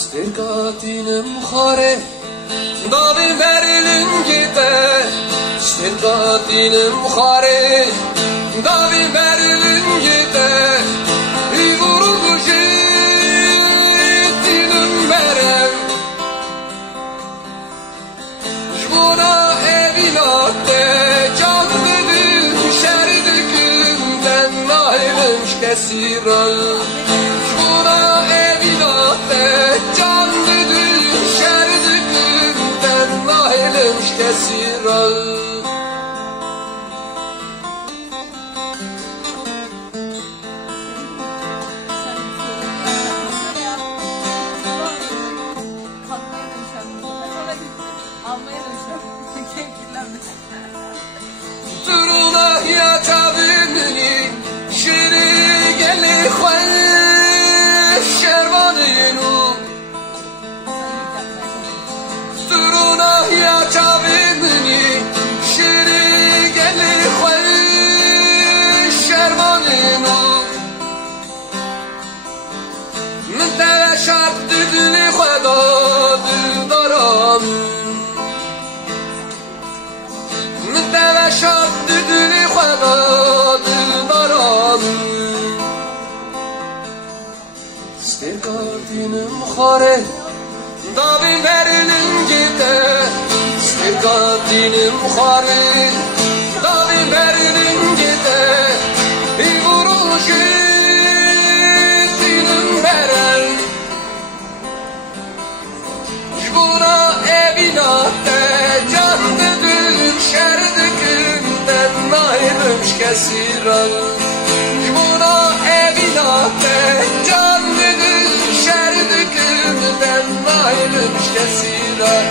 Sterkatinim khare davi verilin gide Sterkatinim khare davi verilin gide Vuruldu jetinim merem Jbuna evinatte canlı dil şerdikimden nahilmiş kesiran Jbuna evinatte canlı dil şerdikimden nahilmiş kesiran Turuna ya tabini şiri geli khwal şervaninu Turuna ya tabini şiri geli khwal şervaninu Min teveşat didli khwada dildaram Min teveşat didli khwada dildaram Sterkatinim khare davi verilin gide Sterkatinim khare davi verilin gide Vuruldu jetinim merem Jbuna evinatte canlı dil şerdikimden nahilmiş kesiran Jbuna evinatte canlı dil şerdikimden nahilmiş kesiran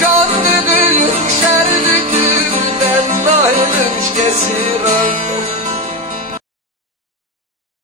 Canlı dil şerdikimden nahilmiş kesiran